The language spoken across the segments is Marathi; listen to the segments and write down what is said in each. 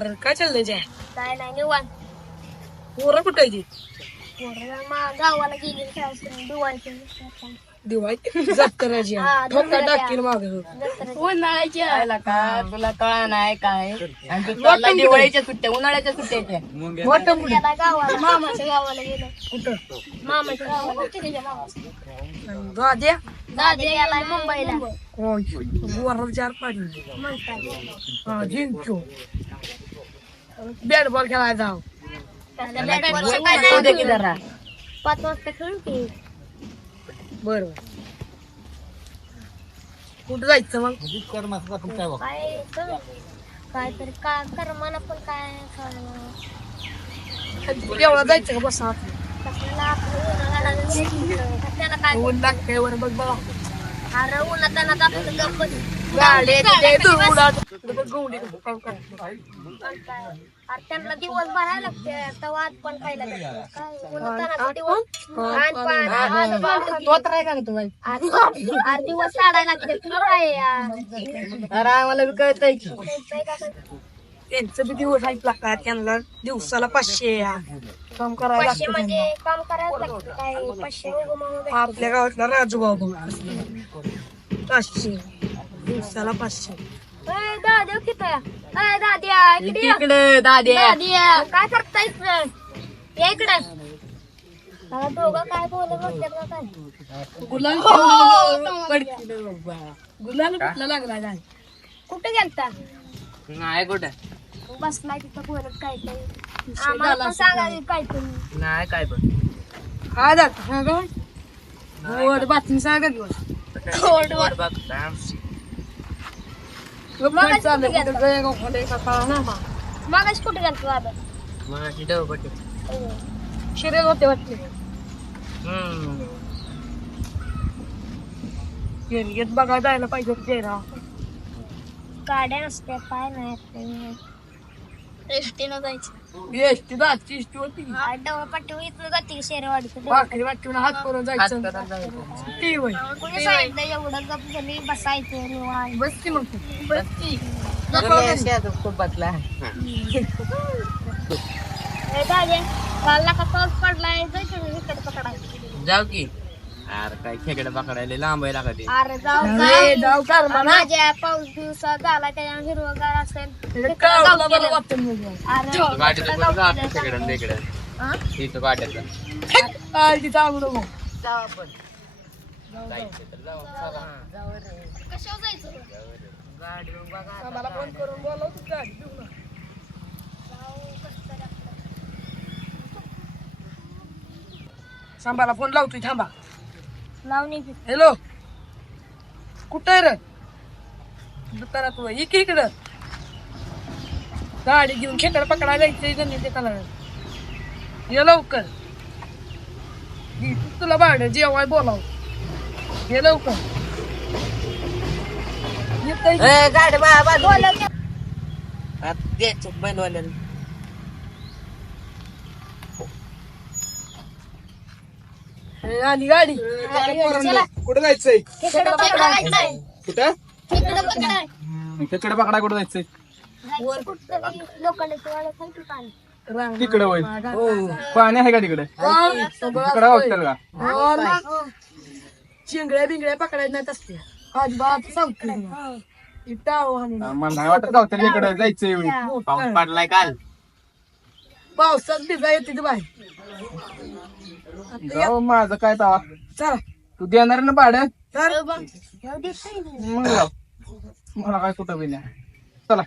अरे काय चाललंय जे काय नाही निवांत. पोरं कुठे आहे ती? गावाला गेली दिवाळीचं दिवाळी जत्रेची हा, ठोका जत्रेच्या. टाकीन माग उन्हाळ्याची का तुला कळा नाही काय आणि तू चालला दिवाळीच्या सुट्ट्या उन्हाळ्याच्या सुट्ट्या मोठं मुलं गेला गावाला मामाच्या गावाला गेलो. कुठं मामाच्या गावाला तिच्या मामाच्या. गाद्या दादी गेलाय मुंबईला. वराला चार पाडली म्हणतात. हा जिंकू बॅट बॉल खेळायला जाऊ उद्या की जरा 5 वाजता खेळू की. बरोबर कुठं जायचं मग काय काहीतरी का कर मला पण काय कळलं. एवढा जायचं का बसा कशाला आपलं उन्हाळ्याला कशाला काय ऊन लागतंय वर बघ बघा अरे उन्हात आपलं गप्पच. अरे त्यांना दिवस भरायला लागते तेव्हा आज पण खायला लागते. काय उन्हातानाचा दिवस खान पान तोत्र आहे का तू बाई आज दिवस काढायला लागते. तुला काय यार? अरे आम्हाला बी कळतंय की त्यांचं बी दिवस आहेत लागतात त्यांना दिवसाला 500 काम करायला 500 लागतं म्हणजे काम करायला लागतं. काय 500 त्यांना. आपल्या गावातला राजूभाऊ बघ 500 दिवसाला 500 दाद्या किती दाद्या इकडे ये. तिकडे दाद्या दाद्या काय करतायस या इकडे. मला दोघं काय बोलत बसतात ना काय. गुलाल गुलाल कुठला लागला काय कुठे गेलता नाही कुठं बसलाय तिथं बोलत काय काही आम्हाला पण सांगा काय तुम्ही. नाही काय पण हा जात हा का गोड बातमी सांगा दिवस मगाच कुठे गेलतो दादा. शिरेल होते वाटते येत बघायला जायला पाहिजे चेहरा गाड्या नसत्या काय नाही एसटीनं जायचं. एसटी जायची एसटी होती डवळ पट्टी इथून जाते शेरवाडीचं. भाकरी वाटून हात करून जायचं ती होय कोणी सांगितलं एवढं गप झाली बसायचं निवांत. बस की मग तू. बस की. सोबतला दादा कालला का पाऊस पडलाय जायचं इकडे पकडायचं. जाऊ की अरे काय खेकडे पकडायला लांब आहे लागत अरे जाऊ अरे जाऊ कर म्हणा माझ्या पाऊस दिवसात झाला त्याच्यावर हिरवगार असेल. कावला बरं वाटतं मग. इथं वाट्याचं काय ती चांगलं मग जाऊ आपण कशावर जायचं गाडी बघा आम्हाला फोन करून बोलावतो गाडी घेऊन सांभाळा फोन लावतोय थांबा लावणी हॅलो कुठं आहे रे दुकानात तू इक इकडं गाडी घेऊन खेकडा पकडायला जायचंय गणित देताना ये लवकर तुला भाडं जेवाय बोलाव ये लवकर गाडी बोलव बनवायला आली गाडी कुठे जायचंय खेकडं पकडायचंय. कुठं खेकडं पकडाय. खेकडे पकडाय कुठे जायचंय लोकांना वाळत नाही की पाणी. तिकडे होय पाणी आहे का तिकडे तिकडे हॉस्टेल का चिंगड्या बिंगड्या पकडायच्या नाहीत असते अजिबात सांगतो इटाव आणि मला नाही वाटत हॉस्टेल इकडे जायचंय पाऊस पडलाय काल पावसात भिजा येते ती बाहेर जाऊ माझं काय तवा चला तू देणार ना भाडं तर एवढं देत नाही. मग जाऊ. मला काय कुठं बी नाही चला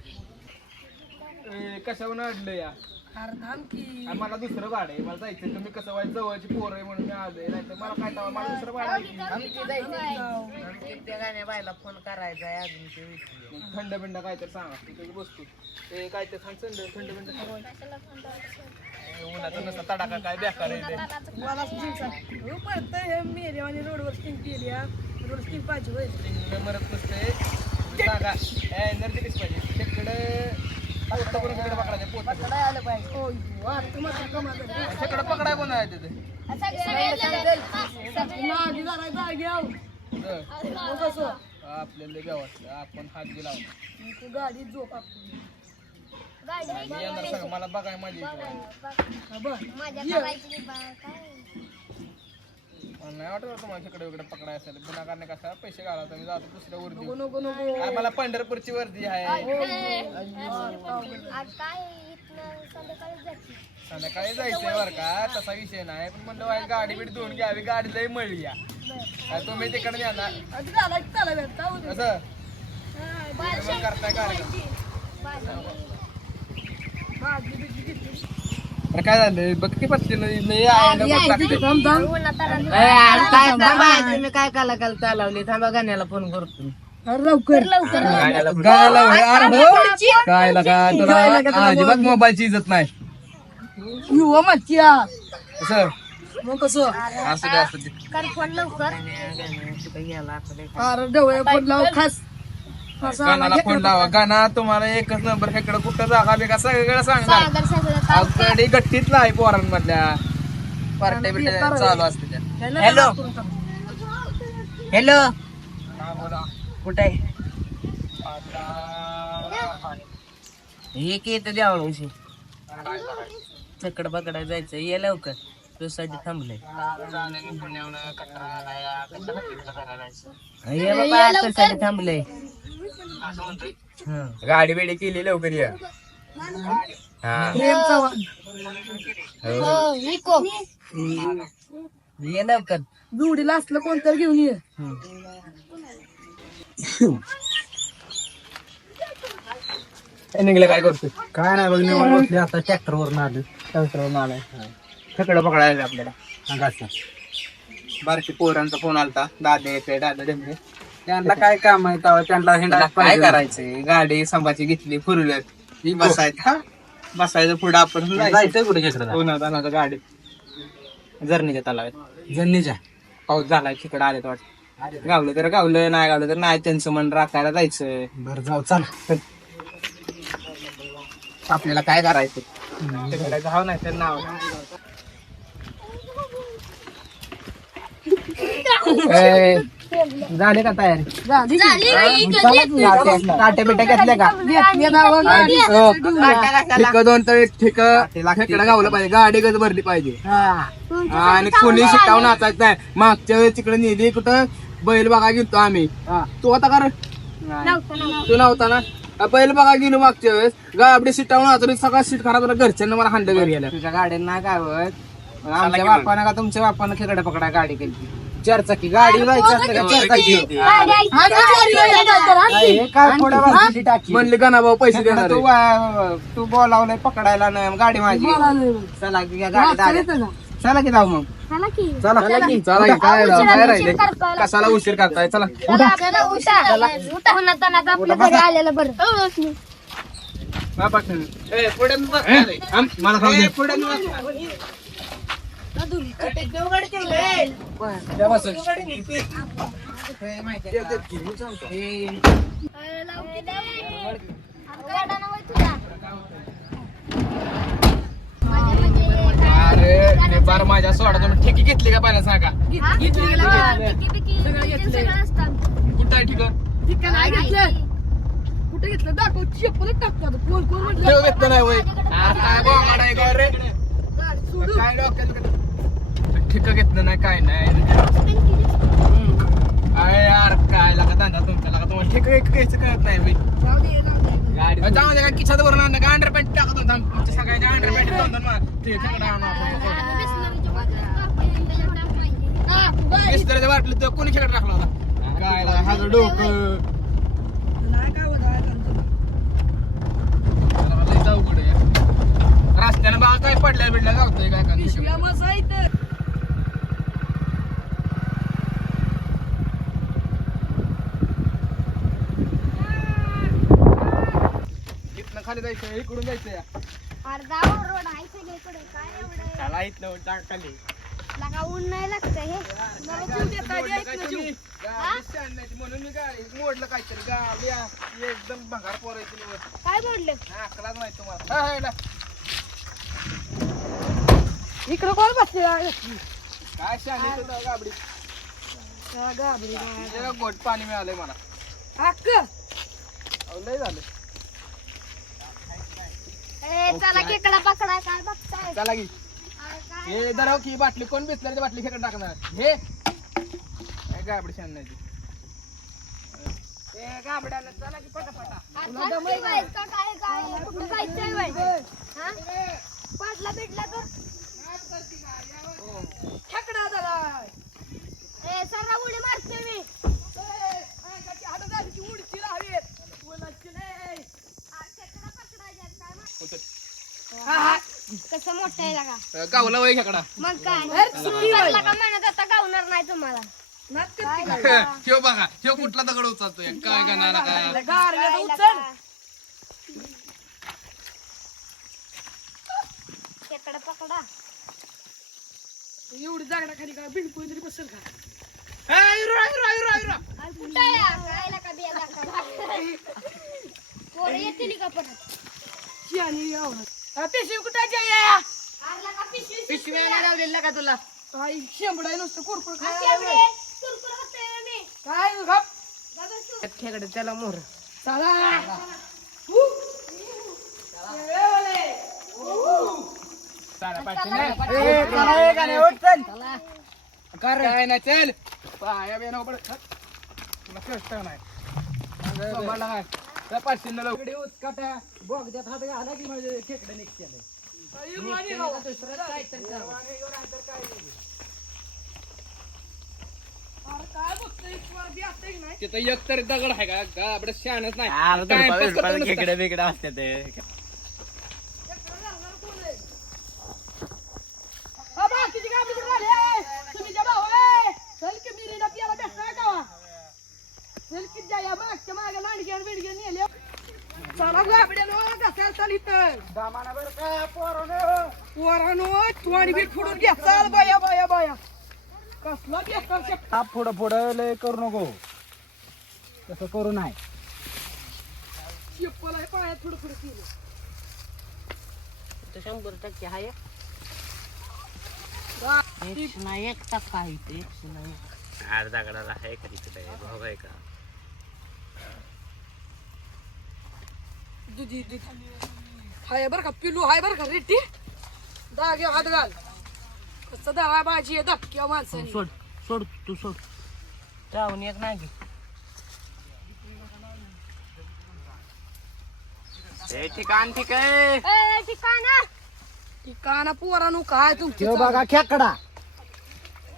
कशावर अडलं या मला दुसरं भाड आहे मला जायचं तुम्ही कसं व्हायचं जवळची पोर आहे म्हणून मी आलोय नाही तर मला काय तवा मला दुसरं भाड बायला फोन करायचा आहे अजून ते थंड बिंड काय तर सांगा तिथे बसतो ते काय तर सांग थंड बिंड उन्हाचा नसता तडाखा काय बेकार आहे मला पडतंय मेरे आणि रोडवर स्टिंग केली रोड स्टिंग पाहिजे होय ते मरत नसते सांगा एनर्जी कशी पाहिजे तिकडे तिकडे पकडायचे तिकडे पकडाय कोण आहे तिथे आपल्याला गावात आपण हात गेला गाडी झोप गाडी आहे मी येणार सगळं मला बघाय माझी इच्छा आहे. माझ्या करायची काय मला नाही वाटत तुम्हाला इकडे वगैरे पकडाय असेल विनाकारण कसा पैसे घाला मी जातो दुसऱ्या वर्दी नको काय मला पंढरपूरची वर्दी आहे आज काय इथनं संध्याकाळीच जायची संध्याकाळी जायचंय बरं का तसा विषय नाही पण म्हणलं बाहेर गाडी बिडी धुवून घ्यावी गाडी लई मळली या काय तुम्ही तिकडे जाणार कसं तुम्ही करताय कार्यक्रम काय झालं बघ की पत्ती नाही तुम्ही काय काला काल चालवली थांबा गाण्याला फोन करतो लवकर काय लगा तुला अजिबात मोबाईलची इज्जत नाही युवा मच्छिया कसं मग कसं असू दे असू दे कर फोन लवकर अरे डोळे पण लाव खास गाण्याला फोन लावा गाणं तुम्हाला एकच नंबर इकडे कुठं जागा बिगा सगळं सांगणार सागर सगळं अवकडे गट्टीतला आहे पोरांमधल्या पार्ट्या बिट्या चालू असते त्या हॅलो हॅलो कुठे आहे हे की येतं द्यावळशी चकड बकडाय जायचं ये लवकर तुझ्यासाठी थांबलंय ये बाबा तुझ्यासाठी थांबलंय गाडी बिडी केली लवकर या प्रेम चव्हाण ये लवकर जोडीला असलं कोणतरी घेऊन ये निघलं काय करतो काय नाही बघ निवांत बसले आता ट्रॅक्टर वरून आलो ट्रॅक्टरवरून आलाय खेकडं पकडायला आपल्याला अंगाचं. बारकी पोरांचा फोन आलता दादा येते दादा डेमरे त्यांना काय काम आहे तेव्हा त्यांना हिंडायला काय पाहिजे. करायचंय गाडी संभाची घेतली फोर व्हीलर बसायचं बसायचं पुढे आपण जायचंय कुठे खेकडा उन्हात गाडी जर्नीच्या तलावात जन्नीच्या पाऊस झालाय तिकडे आले वाटत गावलं तर गावलं नाही गावलं तर नाही त्यांचं मन राखायला जायचं बरं जाऊ चाल आपल्याला काय करायचं तिकडे जाऊ नाही तर नाव झाले का तयारी काट्या बिट्या घेतल्या का ठिक दोन तर ठिक ठेकडं गावलं पाहिजे गाडी गज भरली पाहिजे आणि कोणी शिटावून नाचायचं नाही मागच्या वेळेस तिकडे नेली कुठं बैल बघा गेलतो आम्ही तू आता कर तू नव्हता ना बैल बघा गेलो मागच्या वेळेस गाडी शिटावून नाचली सगळा सीट खराब झाला घरच्यांना मला हांड घरी गेल्या तुझ्या गाड्यांना काय होत आमच्या बापानं का तुमच्या बापानं खेकडे पकडा गाडी केली चारचाकी गाडी जायची असतं का चारचाकी म्हणले गणा भाऊ पैसे देणार तू बोलावलंय पकडायला नाही गाडी माझी चला की गाडी चला की जाऊ मग चला की काय राहिले कसाला उशीर करताय चला आलेलं बरं पुढे मला पुढे अरे बार माझ्या सोडा तुम्ही ठेकी घेतली का पहिला सांगा कुठं आहे ठिकाण कुठे घेतलं दाखव चप्पलच टाकतात कोण कोण म्हटलं ठेव घेतलं नाही वय काय डोक्यात ठिक घेतलं नाही काय नाही अरे यार काय लागा धंदा तुमच्या लागा तुम्हाला ठिक घ्यायचं कळत नाही बाई जाऊ दे काय किशात वरून आणलं का अंडरपॅन्ट टाकत होता आमच्या सगळ्यांच्या अंडरपॅन्ट बिस्तराच्या वाटलं तर कोणी खेळत टाकला होता काय लागा हा डोकं जाऊ कुठे रस्त्यानं बघा काय पडल्या बिडल्या गावतोय काय इथनं खाली जायचं इकडून जायचं रोड आहे सगळीकडे काय एवढं त्याला इथलं खाली ऊन नाही लागतं हे म्हणून मी काय मोडलं काहीतरी गाडी एकदम भंगार पोरायची काय बोललं अकलाच माहित तुम्हाला इकडं कोण बसले काय शाणी गाबडी गोट पाणी मिळालंय मला अक्क लय झालं चला खेकडा पकडा काय बघताय चला की हे धराव की बाटली कोण बिसलरीची बाटली खेकडे टाकणार हे गाबडी शान नाही गाबड्याला चला की पटापटा काय काय कुठं जायचंय बाई हा पाडला भेटला तर खेकडा झाला सर्व उडी मारते मी उडची राहावी कसं मोठं आहे का गावला वय खेकडा मग काय तुमचा का म्हणत आता गावणार नाही तुम्हाला काय ह्यो बघा ह्यो कुठला दगड उचलतोय काय करणार काय गार उचल खेकडा पकडा एवढी जागडा खाली का बिलकुल तरी बसेल का कुठं या खायला का बियाला का पोरं येतील का परत आणि पेशी कुठाच्या या आरला का पिशवी पिशव्या लावलेला का तुला आई शेंबडा नुसतं कुरकुर हा, खायला शेवडे, कुरकुर खातोय मी. काय गप दादा तू. खेकडे त्याला मोर चला काय नाही चल पाया बे नको पडत तुला कष्ट नाही मला काय त्या पाचशे लवकर काटा बोगद्यात हात घाला की म्हणजे खेकडे निघते काय बघतोय वर्दी असते की नाही तिथं एक तरी दगड आहे का गाबड शानच नाही Timepass करतो नुसतं. खेकडे बिकडे असते ते हा बाकीची काय बिघड झाली तुम्ही जा भाऊ चल की मिरीला पियाला भेटणार का चल की जा या मागच्या मागे लांडग्यान बिडग्यान नेले चला गाबड्यानो कसा चाल इथं दामाना बरं का पोरानं पोरानो तू आणि बी फोडून घ्या चाल बाया बाया बाया कसला बेकार शेप हा पुढं लय करू नको तसं करू नाही शेपला पायात थोडं थोडं केलं 100% आहे बा- 1% आहे ते 101 अर्धा दगडाला आहे का तिथे भाऊ आहे का दुधी दुधी हाय बरं का पिलू हाय बरं का रेटी दागे हात घाल कसं दहा भाजी आहे धपक्या माणसाने सोड सोड तू सोड जाऊन एक नाही ते ठिकाण ठीक आहे ठिकाणा ती काना पोरानो काय तुमची तो बघा खेकडा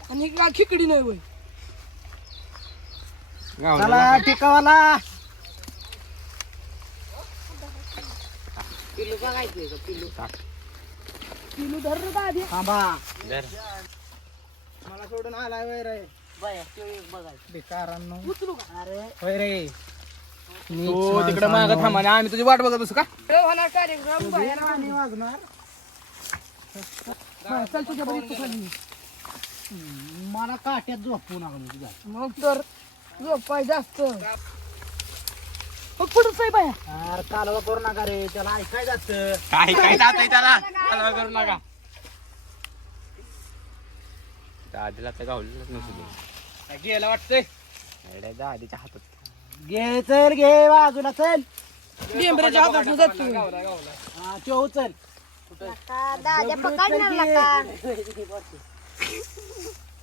आणि काय खिकडी नाही होय चला टिकावाला पिलू बघायचंय का पिलू पिलू धर रे दादी थांबा मला सोडून आलाय वय रे बाया तो एक बघायचं बेकारांनो उचलू का अरे होय रे तू तिकडे माग थांबा आणि आम्ही तुझी वाट बघत असू का होणार कार्यक्रम बाहेर पाणी वाजणार चल तुझ्या बरी तू खाली मला काट्यात झोपू नका मी तुझ्या मग तर झोपाय जास्त मग कुठंच आहे बाया अरे कालवा करू नका रे त्याला ऐकाय जात काय काय जात आहे त्याला हलवा करू नका दादीला तर गावलेलंच नसू गेला वाटतंय दे दादीच्या हातात घे चल घे बाजूला चल डेंबऱ्याच्या हातात जातो हा तो चल दादा पकडणार नका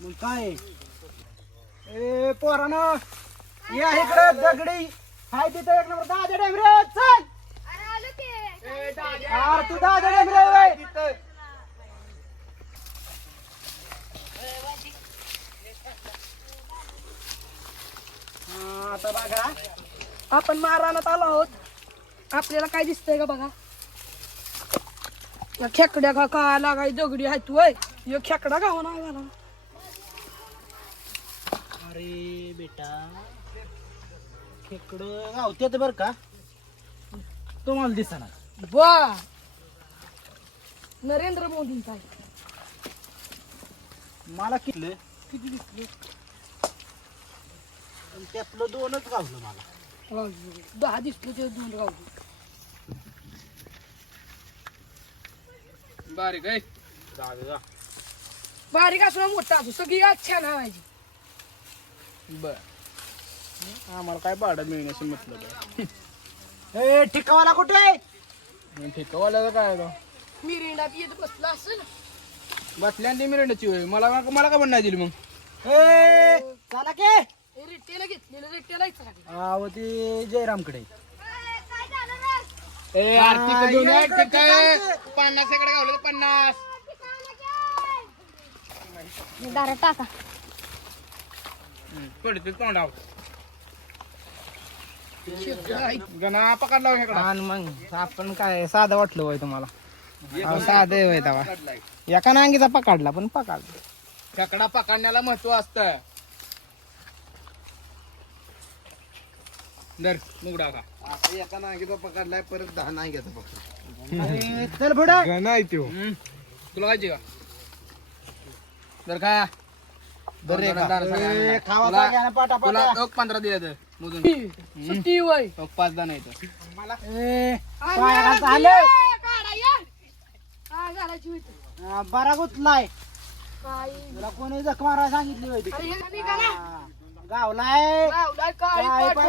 मग काय ए पोरानं या इकडे दगडी हाय तिथं एक नंबर दादा डेमरे चल अरे आलो की अरे तू दादा डेमरे रे आता बघा आपण मारानात आलो आहोत आपल्याला काय दिसतंय का बघा या खेकड्या का काय लागाय दगडी आहे तू एक खेकडा का होणार झाला अरे बेटा खेकडं गावत्यात बर का तुम्हाला दिसणार वा नरेंद्र मोदींचा आहे. मला किती किती दिसले त्यातलं दोनच गावलं मला 10 दिसले ते 2 गावले बारीक आहे दादा बारीक असो मोठा असो सगळी आज छान हवायची बर आम्हाला काय भाडं मिळण्याशी मतलब आहे ए ठिकावाला कुठे आहे ठेकावाल्याचं काय आता? मिरिंडा पित बसला असेल. बसल्या ती मिरंडाची होय. मला का पण नाही दिली मग? ए चला के रिट्टेला घेतलेलं रिट्टेला इच्छा आहो ती जयरामकडे ए आरती दोन आहे, ठीक आहे. 50 इकडे गावले 50. दारा टाका पडते तोंडाव गणा पकडला इकडे. आणि मग आपण काय साधं वाटलं होय तुम्हाला? साधं होय तवा एका नांगीचा पकडला पण पकडला. खेकडा पकडण्याला महत्व असतं. दर मुगडा का एका नांगीचा पकडलाय परत 10 नांग्याचा पकडला. चल पुढं गणा आहे त्यो. तुला खायची का? दर का बरे तुला खावा घ्या ना पाटा तुला पाटा. 15 दिले तर मोजून सुट्टी वय 5 दाणा येतं. पाया घालता आलं. काढा या काय घालायची होती बरा गुतलाय काय तुला कोणी जख मारा सांगितली होती अरे हे निघा ना गावलाय लावलाय काय काळी पाटे.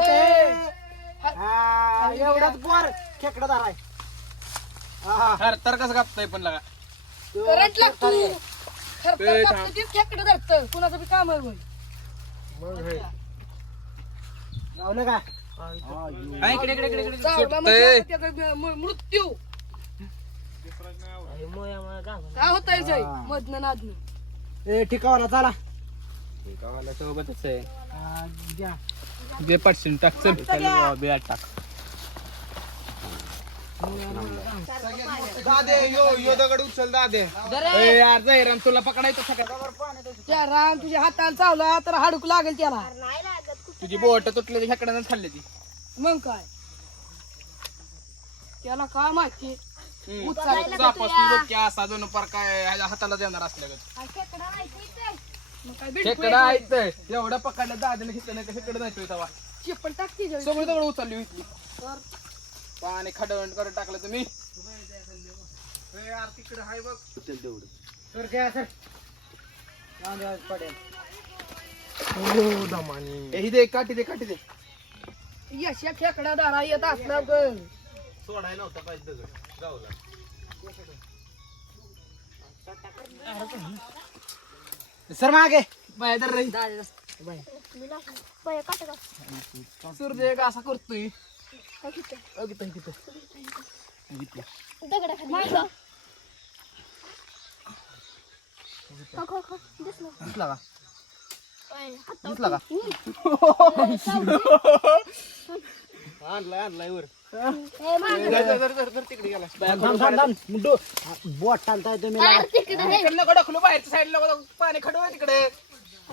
पाटे हा, एवढाच पोर खेकडा धराय. हा, तर तर कसं कापतंय पण लागा करंट लागतो ते थांब. खेकडं धरतं कुणाचं बी काम आहे होय. गावलं का? इकडे इकडे इकडे इकडे चावला म्हणजे आता त्याचा मृत्यू काय होतंय जय मधनं नादनं ए ठिकावाला चला. सोबतच आहे. द्या. बे पाठशील टाक चल बे टाक. दादे यो दगड उचल दादे. ए यार जयराम तुला पकडायचं सगळं. त्या राम तुझ्या हाताला चावला तर हाडूक लागेल त्याला नाही लागत तुझी बोट तुटली खेकड्यानं खाल्ली ती. मग काय त्याला काय माहिती असा दोन पर काय ह्याच्या हाताला देणार असल्यागत. खेकडा नाही ते. मग काय खेकडा आहेत एवढं पकडलं दादीला खेकडं नाही खेकडं नाही तेव्हा चिपण टाकते जय. सगळं दगड उचलली होती. पाणी खडवण करून टाकलं तुम्ही. तिकडे हाय बघ सर घ्या सर. कांद्यावर पडेल. ही दे काठी दे काठी दे. यशा खेकडा दारा येत असला तर सर मागे बाहेर रे पया काटा का सूर्य असा करतोय. दगडा खाली खो खो दिसलं दिसला का? हात दिसला का? आणलाय वर ए मागे तिकडे गेला. बोट चालताय तुम्ही. अरे तिकडे रे. इकडनं कडकलो बाहेरच्या साईडला पाणी खडवलं तिकडे.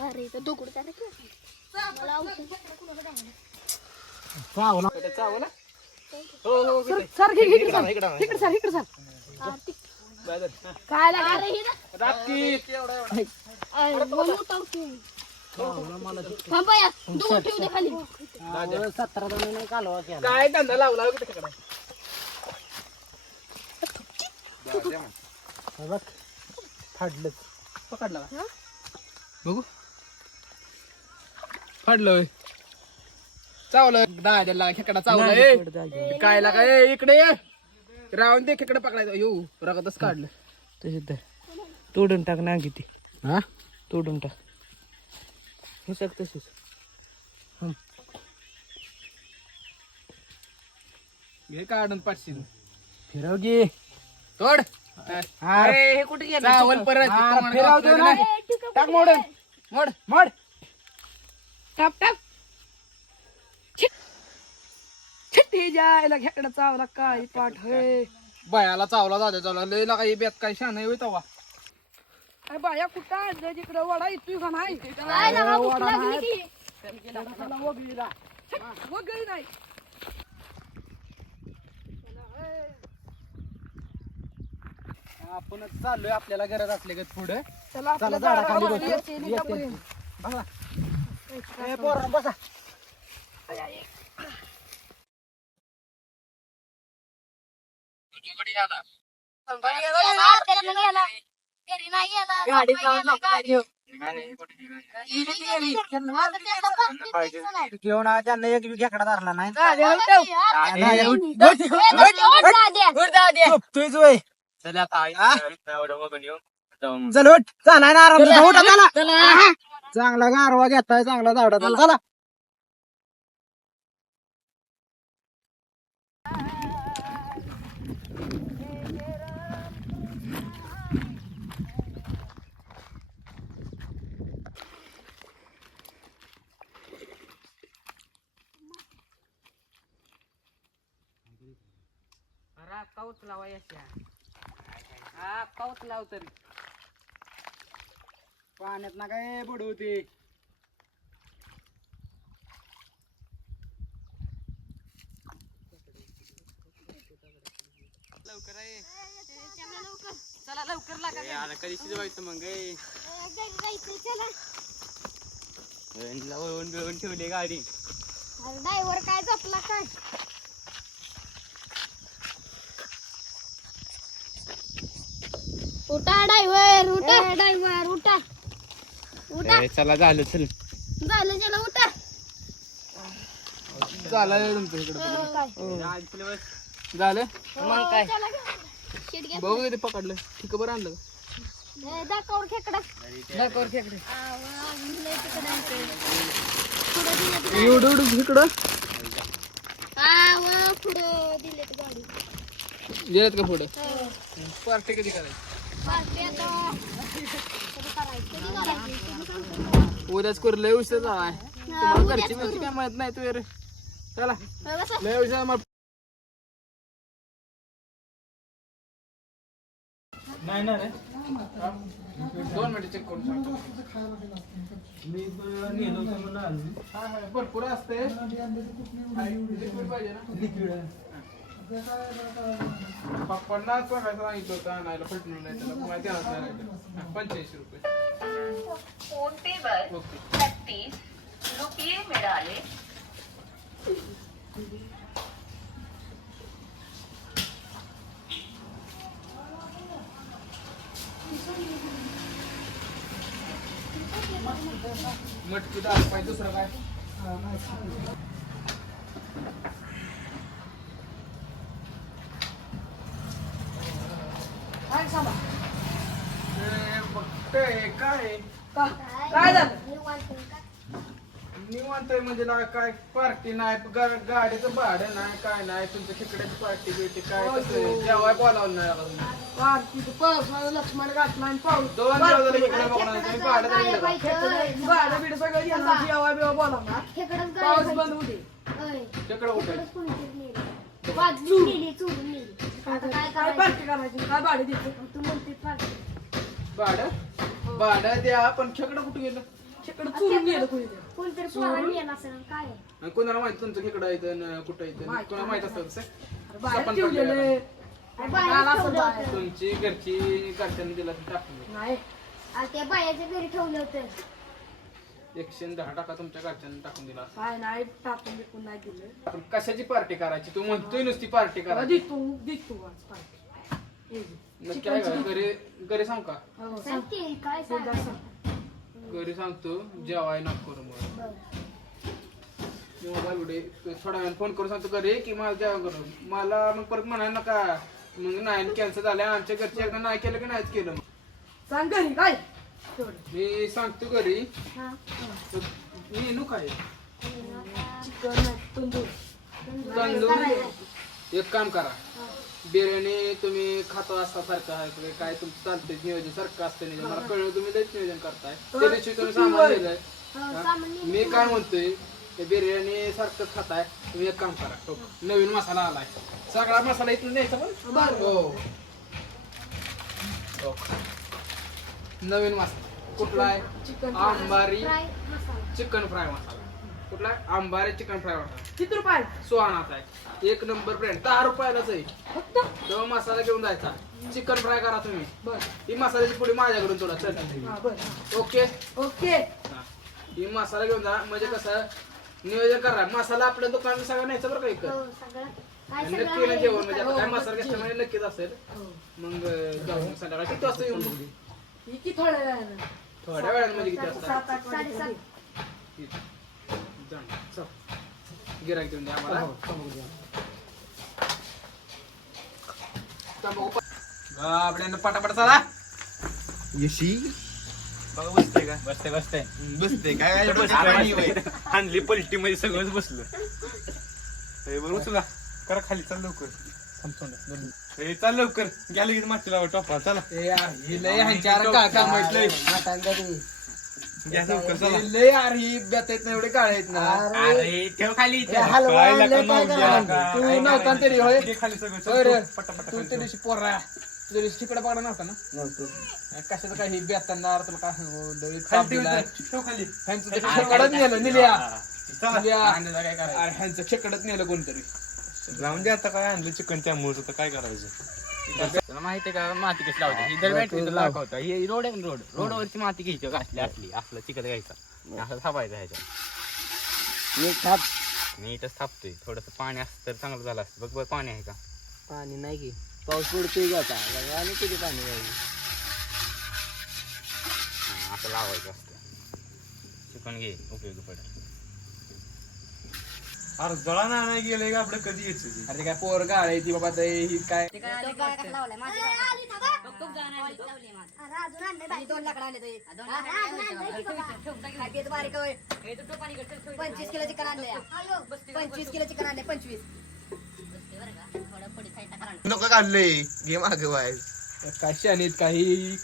अरे तो दगड त्याला की मला औषध चावला. चावला हो सर घे इकडे सर इकडे सर इकडे सर काय लागा अरे ही ना रात्री अरे बोल उठवतो थांबया दगड ठेवू दे खाली 17 जणांनी कालवा केला. काय धंदा लावला हो तिकडे. हे बघ फाडलं. पकडला का? बघू फाडलं चावलं दहा खेकडा चावलं. काय लागा इकडे ये. राहून दे खेकडा पकडायचं. येऊ रगतच काढलं. तसेच तोडून टाक ना किती. हा तोडून टाक हे सग तसेच. हे काढून पाठशील फिरव गे. तोड. अरे हे कुठे गेलं? चावल परत फिरवतो ना. टाक मोडून मोड मोड. टाप टाप छिट्टी जायला खेकडा चावला काय पाठ हे बायाला चावला दादा चावला लय लागा हे बेत काय शान आहे तवा. अरे बाया कुठं आणलं तिकडं वडा येतोय का नाही काय लागा भूक लागली की वगैरे नाही आपणच चाललोय आपल्याला गरज असले का पुढे. चला आपल्या झाडाखाली झाडाला बसू. यायचे नाही का पर्यंत. बसा. त्याला मग याला घरी नाही याला गाडी जाऊन घेऊन त्यांना एक खेकडा धरला नाही तुझ वय चल उठ चालाय ना आराम उठा चला चांगला गारवा घेताय चांगला झाडा चला पाऊस लावा यशा हा पाऊस लाव तरी पाण्यात ना काय बुडवते लवकर आहे चला लवकर लागा कधी शिजवायचं मग लावून ठेवली गाडी ड्रायव्हर काय झोपला काय उठा ड्रायव्हर उठा चला झालं चल झालं चला उठा झालं तुमचं इकडे झालं मग काय शेट घ्या बघू किती पकडलं ठीक बरं आणलं दाखवर खेकडा दाखवर खेकडे एवढं इकडं पुढं दिले गाडी गेल्यात का पुढे पार्टी कधी करायची उद्याच करू लय उशीर झालाय तुम्हाला घरची मिरची काय माहित नाही तू रे चला लय उशीर मला नाही ना रे 2 मिनिटं चेक करून सांगतो मी नेलो हा भरपूर असते लिक्विड पाहिजे ना लिक्विड पप्पांना सांगायचं सांगितलं होतं आणायला पटलं नाही त्याला पुन्हा द्यावंच नाही राहिलं 85 रुपये फोन पे वर ओके 36 रुपये मिळाले मटकी दाल पाहिजे दुसरं काय काय सांगा बघतोय काय काय झालं निवांत म्हणजे काय पार्टी नाही गाडीचं भाडं नाही काय नाही तुमच्या तिकडेच पार्टी बिर्टी काय कसं जेवाय बोलावलं नाही आता तुम्ही. पार्टी पाऊस लक्ष्मण घातला आणि पाऊस 2 दिवस झाले इकडे बघणार तुम्ही भाडं तरी दिलं का? भाडं बिडं सगळं घेणार जेव्हा बिवा बोलावणार खेकडच पाऊस बंद होते तिकडे उठायचं वाजली नेली चोरून नेली आता काय काय करायचं पार्टी करायची काय भाडे द्यायचं तू म्हणते पार्टी भाडं द्या पण खेकडं कुठे गेलं तिकडे चोरून नेलं कोणी कोणतरी पोराला नेला असेल काय आणि कोणाला माहिती तुमचं खेकडं येतं कुठं येतं कोणाला माहित असतं तसं बाहेर सापण ठेवलेले बाहेर ठेवलं होतं. तुमची घरची घरच्यांनी दिला टाकून नाही आणि त्या बायाच्या घरी ठेवलं होतं 110 टाका तुमच्या घरच्यांनी टाकून दिला काय नाही टाकून बिकून नाही दिलं पण कशाची पार्टी करायची तू म्हणतोय नुसती पार्टी करायची देतो आज पार्टी नक्की आहे का? घरी सांग का हो सांग की, काय सांगायचं घरी सांगतो जेवाय नको करू मग मोबाईल उडे थोड्या वेळाने फोन करून सांगतो घरी की मला जेवण करू मला मग परत म्हणाय नका मग नाही कॅन्सल झालं आमच्या घरचे एकदा नाही केलं की नाहीच केलं सांग घरी काय तेवढं मी सांगतो घरी हा. मी येणू काय चिकन तंदूर तांदूळ एक काम करा बिर्याणी तुम्ही खातो असा सारखं आहे काय तुमचं चालतंय नियोजन सारखं असतं नियोजन मला कळलं तुम्ही लयच नियोजन करताय त्या दिवशी तुम्ही सामान दिलंय मी काय म्हणतोय ते बिर्याणी सारखं खाताय तुम्ही एक काम करा हो, नवीन मसाला आलाय सगळा मसाला इथून द्यायचा पण हो हो. नवीन मसाला कुठला आहे चिकन आंबारी फ्राय मसाला चिकन फ्राय मसाला कुठला आहे आंबारी चिकन फ्राय मसाला किती रुपये सुहानाचा आहे 1 नंबर ब्रँड 10 रुपयालाच आहे फक्त तो मसाला घेऊन जायचा चिकन फ्राय करा तुम्ही बर ही मसाल्याची पुढे माझ्याकडून थोडा चल हा बर ओके ओके हा. ही मसाला घेऊन जा म्हणजे कसं नियोजन करा मसाला आपल्या दुकानात सगळं न्यायचं बरं का इकडं हो सगळं काय आणि सगळं नक्की ना आहे. जेवण म्हणजे आता काय हो, मसाला घेतला म्हणजे नक्कीच असेल हो मग जाऊ मग संध्याकाळी किती वाजता येऊन ही की थोड्या वेळानं थोड्या वेळात म्हणजे किती वाजता? 7:30. गिराईक देऊन द्या आम्हाला. आपल्याला पटापट चला. यशी बघा बसते का? बसते काय आणली पलटी मध्ये सगळंच बसलं बरोबर तुला करा खाली चाल लवकर हे चाल लवकर घ्या लगेच माती लावा टोपा चला लय ह्यांच्यावर काय काम आहेत लय. घ्या लवकर चला लय यार ही बेत आहेत ना एवढे काळे आहेत ना. अरे ठेव खाली काय लाका नव्हत्या का? तू नव्हता ना तरी होय. घे खाली सगळं होय रे. चल, पटापटा तू खाली त्या दिवशी पोरा तुझ्या दिवशी तिकडे पडला नव्हता ना. कशाचं काय ही बेतणार तुला काय हो, लय ताप खाली दिलाय. ठेव खाली ह्यांचं ते खेकडत नेलं निल्या. चला निल्या. आणलं काय करायचं? अरे ह्यांचं खेकडत नेलं कोणतरी. जाऊन दे आता काय आणलं चिकन त्यामुळे आता काय करायचं तुला माहितीये का माती कशी लावते ही दर बॅटरी लावता ही रोड आहे ना रोडवरची माती घ्यायची असली असली आपलं चिकट घ्यायचा असं थापायचं ह्याच्या मी इथंच थापतोय थोडस पाणी असतं तर चांगलं झालं असतं बघ पाणी आहे का पाणी नाही की पाऊस पडतोय का आता आणि किती पाणी असं लावायचं असतं चिकन घे उपयोगी पडेल अरे जळा नाही गेले का आपलं कधी यायचं अरे ते काय पोर गाळ ती बाबा ते ही काय पंचवीस किलो चिकन आणले 25 किलो चिकन आणले 25 नको काढले घे मागे वाय काय शानीत काही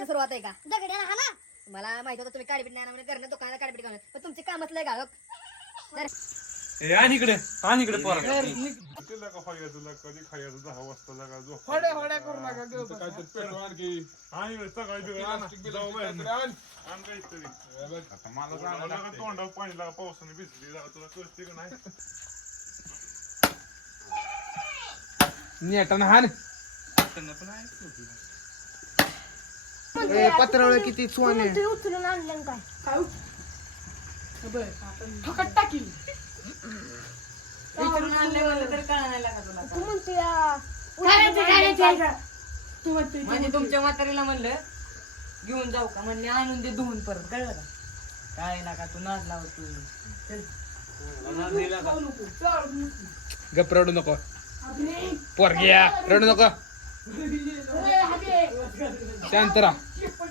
सुरुवात आहे का मला माहित होतं तुम्ही काडीपीठ नाही आणणार घरनं दुकानाला काडीपीठ घालणार पण तुमचे कामच लय गाव आणि इकडे पोरा कधी खायचं 10 वाजता लागा जो होड्या करू नका गं. काहीतरी पेट्रोल आणखी आणि सकाळी जाऊ बाहेर आण काहीतरी आता मला तोंडावर पाणी लागा पावसाने भिजली लागा तुला कळते का नाही नेटानं हान. पत्रावळ किती सोने उचलून आणलं काय काय बरं आपण फकट टाकी. तू म्हणते तू म्हणते म्हणजे तुमच्या म्हातारीला म्हणलं घेऊन जाऊ का म्हणले आणून दे धुवून परत कळलं का काय नका तू नाच लावत तू गप रडू नको पोरग्या रडू नको शांत राहा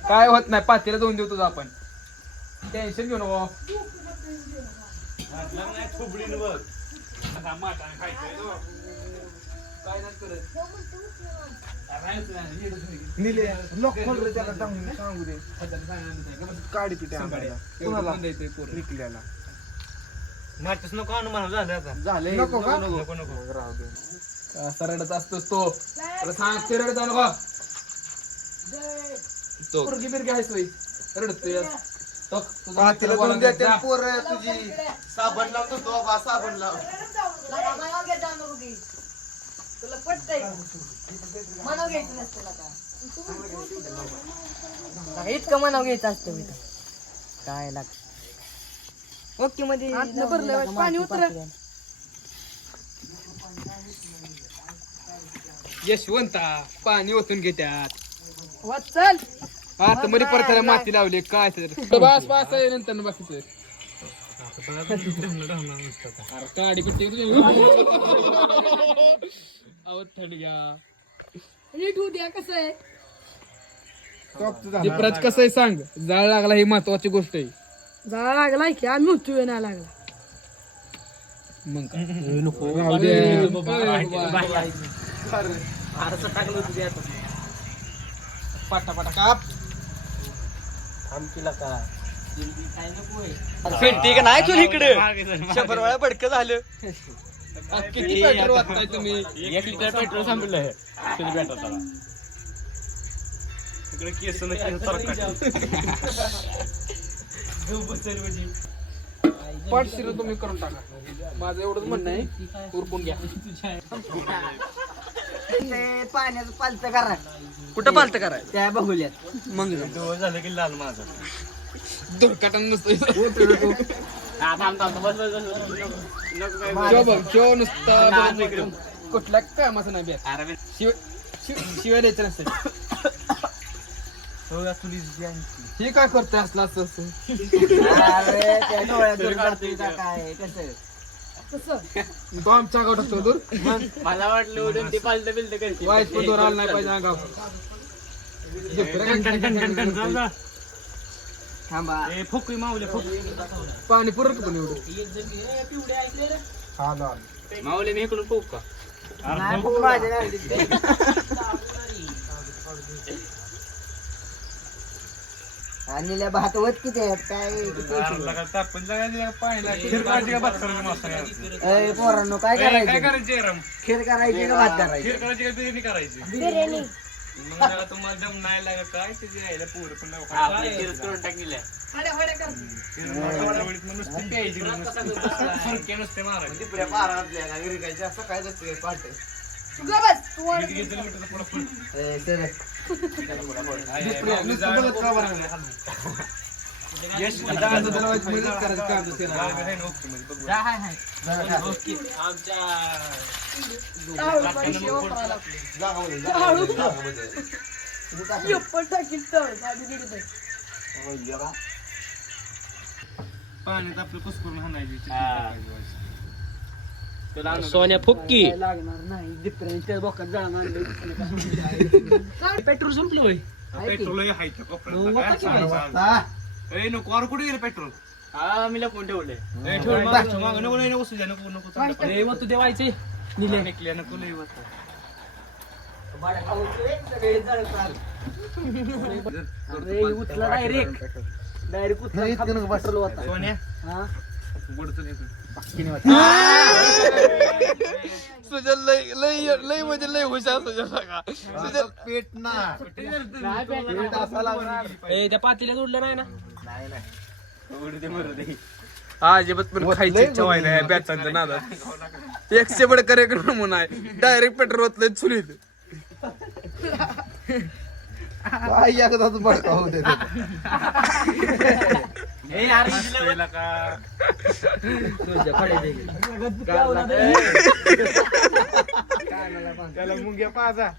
काय होत नाही पातेला धुवून देऊ तुझं आपण टेन्शन घेऊ नको. थोबडीनं बघ माटाने खायचंय काय नाही करत. त्याला सांगू दे काढी पिटे मातीच नको आणू म्हणा झालं आता झाले नको का नको नको राहू दे असा रडत असतोस तो तुला सांगते रडत जाऊ नको. तो पोरगी बिरगी आहेस होय रडतोय पातेला धुवून देते पोर तुझी साबण लावतो तो बा साबण लाव तुला पटतंय मनाव घ्यायचं नसतं का इतकं मनाव घ्यायचं असतं मी काय लाग ओके मध्ये आतनं भरलं पाणी उतर. यशवंता पाणी ओतून घेत्यात वाचल आता मध्ये परत त्याला माती लावली काय तर बस बस आहे नंतर बाकीचं अरे काडी पिट्टी अहो थंड घ्या नीट होऊ द्या कसं आहे ते प्रत कसं आहे सांग जाळ लागला ही महत्वाची गोष्ट आहे. जाळा लागला की आम्ही उचलू नाही लागला मग काय नको राहू दे. टाकलं तुझ्या पाटा काप आमचीला का पेटी का नाही तुला इकडे 100 वेळा बडकं झालं किती पेट्रोल वाचताय तुम्ही 1 लिटर पेट्रोल संपलं इकडे केस पाठ शिर तुम्ही करून टाका माझं एवढंच म्हणणं आहे उरकून घ्या. पाण्याचं पालत करा कुठं पालत करा त्या बघूल्यात मग झालं की लाल माझा दुर्घटना नसतो नुसता कुठल्या कामाचं नाही बे शिव शिवाय द्यायचं नसतं हे काय करतोय असलं असं असं अरे त्या डोळ्यात दूर काढतोय का काय कसं कसं तो आमच्या गावात असतो दूर मला वाटलं उडून ते पालतं बिलतं करते वाईट पण दूर आला नाही पाहिजे अंगाव थांबा फुकवी मावले फुकवी पाणी पुरत पण एवढं माऊली मी इकडून पोक का नाही फुक माझ्या नाही. आणि लय भात वत किती आहेत काय ए, पोरांनो काय काय करायचं करायचे राम खीर करायची का भात करायची खीर करायची का बिर्याणी करायची बिर्याणी मग त्याला तुम्हाला दम नाही लागत काय त्याची यायला पोरं पण नाही आपली खायला. खीरच करून टाकलेली आहे. हड्या हड्या कर वडीत मग नुसती प्यायची फुरके नुसते मारायचे तू ग बस तू वर- घेतलं मिठाचं पुढं फुल. ए, सर. आपली जाळ यश जाळ आहे ना, ओके म्हणजे बघू. आमच्या टाळू पैसे वापरायला लागले. टाळू. ये पण टाकील तर गाडी निघत आहे. पाण्यात आपलं कुस्करून हाणायची सोन्या फुक्की लागणार नाही डिफरन्स बोकात जाणार पेट्रोल संपलं होय पेट्रोल आहे त्या कोपऱ्यात. काय सांगायचं? ए, नको अरे कुठे गेलं पेट्रोल हा मी लपून ठेवले ए, ठेव मागं, मागं, नको नाही नको सुद्या, नको नको चांगलं तू देवायचे पाणी निघल्या, नको लई वाजता. उचला डायरेक्ट उचला सोन्या हा बुडतं येतं. सुजल लय लय लय म्हणजे लय हुशार सुजल का सुजल त्या पातीला जोडलं नाही ना उडू दे, मरू दे. अजिबात पण खायची इच्छा व्हाय नाही बॅचांच्या नादात 100 बडकर एक नमुना आहे डायरेक्ट पेट्रोल ओतलंय चुलीत ए यार पहिला का त्याला मुंग्या पाजा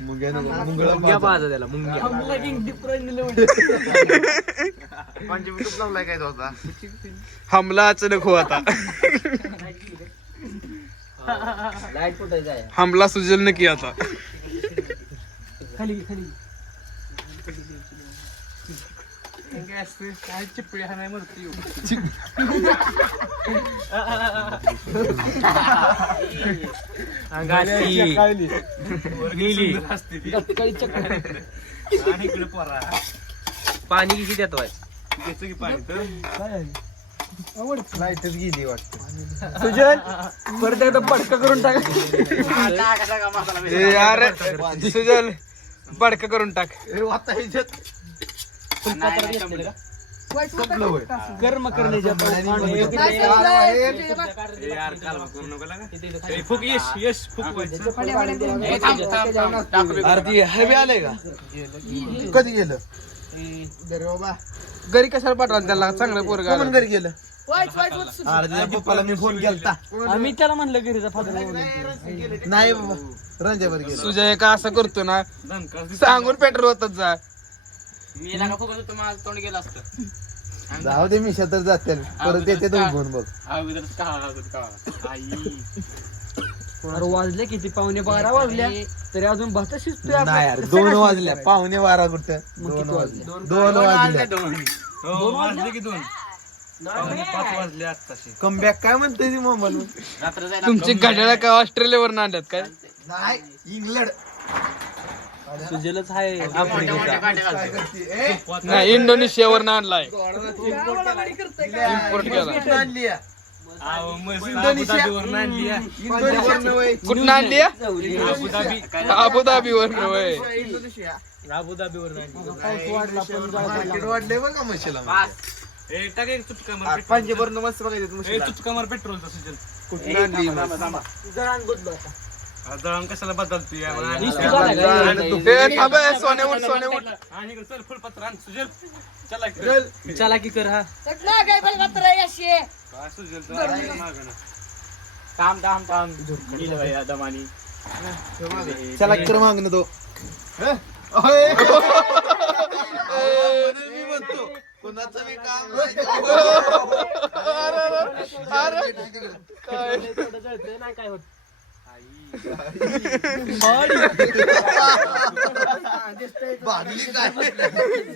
मुंग्या पाहता त्याला मुंग्या हमला अचानक हो आता लाईट कुठे जाय हमला सुजल ने किया था काय चिपळी हा नाही मरती असते ती. आणि इकडे पोरा पाणी किती देतो घ्यायचं की पाणी तर लाईटच गेली वाटत सुजल परत एकदा बडका करून टाक ए यार सुजल बडका करून टाक कर्म करणे यार कालवा करू नको लागा. ए, फुक यश यश फुक व्हायचं. आरती हवे आले का कधी गेलं घरी कशाला पाठवा त्याला चांगलं पोरगा आलं. घरी गेलं वाईट वाईट वाईट सुरू. पप्पाला मी फोन केलता आम्ही त्याला म्हणलं घरीचा फादर नाही बाबा रंजावर गेलो सुजय का असं करतो ना दणका दिसतो. सांगून पेट्रोल होतच जा मी लागा फुकत होतो माझं तोंड गेलं असतं जाऊ दे मी शेतात जाते परत येते तुम्ही फोन बघ अगोदरच कळाला होता कळाला आई वाजले किती 11:15 वाजल्या तरी अजून भात शिजतोय नाही यार 2 वाजल्या 11:15 कुठं 2 वाजल्या 2 वाजल्या हो, वाजले की 2 5 वाजले आत्ताशी. कमबॅक काय म्हणते ती मोबाईल रात्र जायला तुमची घड्याळ का ऑस्ट्रेलियावर आणल्यात काय नाही इंग्लंड सुजलच आहे नाही इंडोनेशियावर आणलाय गावाला करतोय का? इम्पोर्ट केला आणली अहो, मस्त अबुधाबीवरून आणली आहे. कुठं आणली अबुधाबी अबुधाबीवर वय मार्केट वाढले बघा म्हशीला ए, टाक एक चुटका मार पांजेवरनं मस्त बघायचं ए, चुटका मार पेट्रोलचा सुजल. कुठून आणली दळण कशाला बदलतोय यार? सोने उठ सोने उठ आणि इकडे चल फुलपत्र आण सुजल. चला इकडे. चला की कर हा चट ना काय बाई मात्र आहे अशी आहे. काय सुजल तर मागं ना. थांब थांब थांब गेलं बाई दमानी चला कर मागणं तो मी म्हणतो कुणाचं मी काम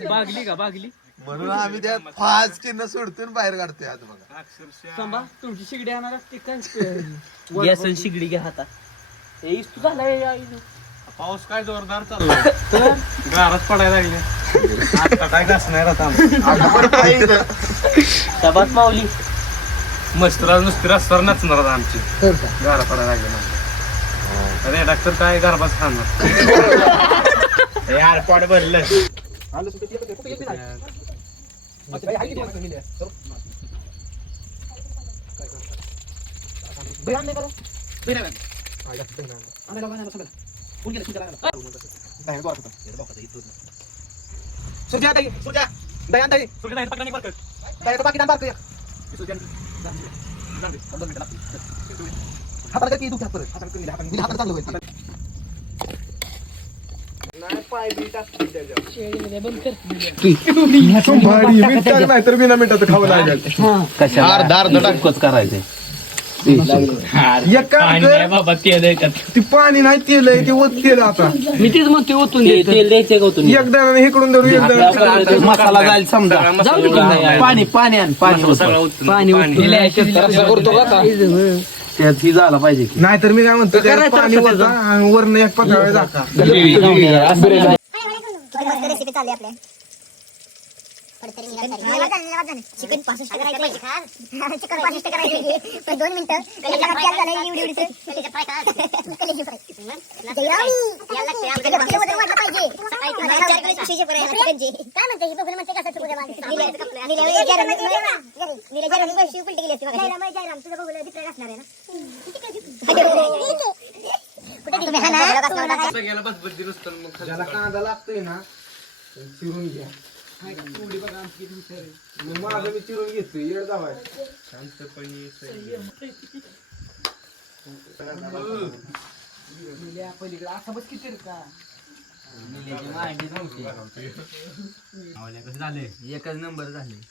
बागली का बागली म्हणून आम्ही त्या फास्ट चिन्ह सोडतून बाहेर काढतोय आता बघा. तुमची शिगडी आणणार असते काय गॅस शिगडी घ्या हातात हे इस्तू झालाय पाऊस काय जोरदार चालला गारात पडायला लागले आता काय घासणार आता सबात माऊली मस्तर नुसती रस्त्यावर नचणार आता आमची गारा पडायला लागले म्हणजे अरे डॉक्टर काय गरबाच खाणार यार पोट भरलं नाहीतर बिना मिनिटाचं खावं लागेल. एक काम कर, बाबा तेल आहे त्यात. ती पाणी नाही तेल आहे ते ओत तेल आता मी तेच म्हणते ओतून तेल द्यायचे का ओतून एकदा इकडून धरू एकदा मसाला जाईल समजा पाणी पाणी आण पाणी त्यात ही झाला पाहिजे की नाहीतर मी काय म्हणतो त्यात पाणी ओता आणि वरनं एक पत्रावळ्या झाका. रेसिपी चालली आपल्या चिकन 65 चिकन 65 करायचे पण 2 मिनिटं ज्याला कांदा लागतोय ना चिरून घ्या. माझं मी चिरून घेतोय येड जावाय झाले एकच नंबर झाले